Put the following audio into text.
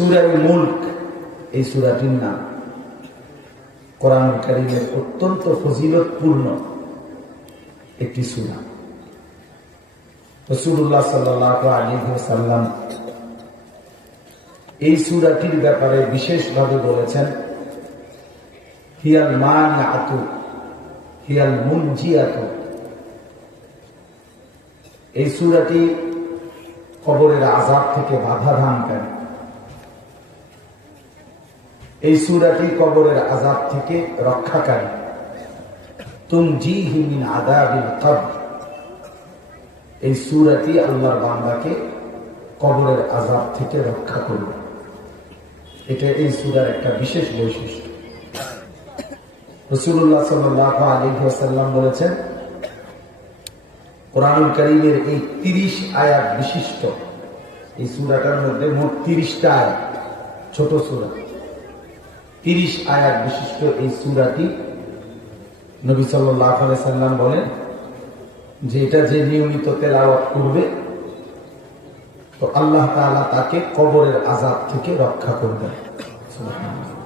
সূরা মুলক এই সূরাটির নাম। কোরআন কারীমের অত্যন্ত ফজিলতপূর্ণ একটি সূরা। রাসূলুল্লাহ সাল্লাল্লাহু আলাইহি ওয়াসাল্লাম এই সূরাটির ব্যাপারে বিশেষভাবে বলেছেন, হিয়াল মানিআতু হিয়াল মুনজিয়াতু। এই সূরাটি কবরের আযাব থেকে বাধা দানকারী। এই সূরাটি কবরের আযাব থেকে রক্ষাকারী। তুনজিহি মিন আযাবিল কবর। এই সূরাটি আল্লাহর বান্দাকে কবরের আযাব থেকে রক্ষা করবে। এটা এই সূরার একটা বিশেষ বৈশিষ্ট্য। রাসূলুল্লাহ সাল্লাল্লাহু আলাইহি ওয়াসাল্লাম বলেছেন, কোরআনুল কারীমের এই 30 আয়াত বিশিষ্ট এই সূরাটার মধ্যে মোট 30টা আয়াত, ছোট সূরা। 30 আয়াত বিশিষ্ট এই সূরাটি নবী সাল্লাল্লাহু আলাইহি ওয়াসাল্লাম বলেন যে এটা যে নিয়মিত তেলাওয়াত করবে তো আল্লাহ তাআলা তাকে কবরের আযাব থেকে রক্ষা করবেন। সুবহানাল্লাহ।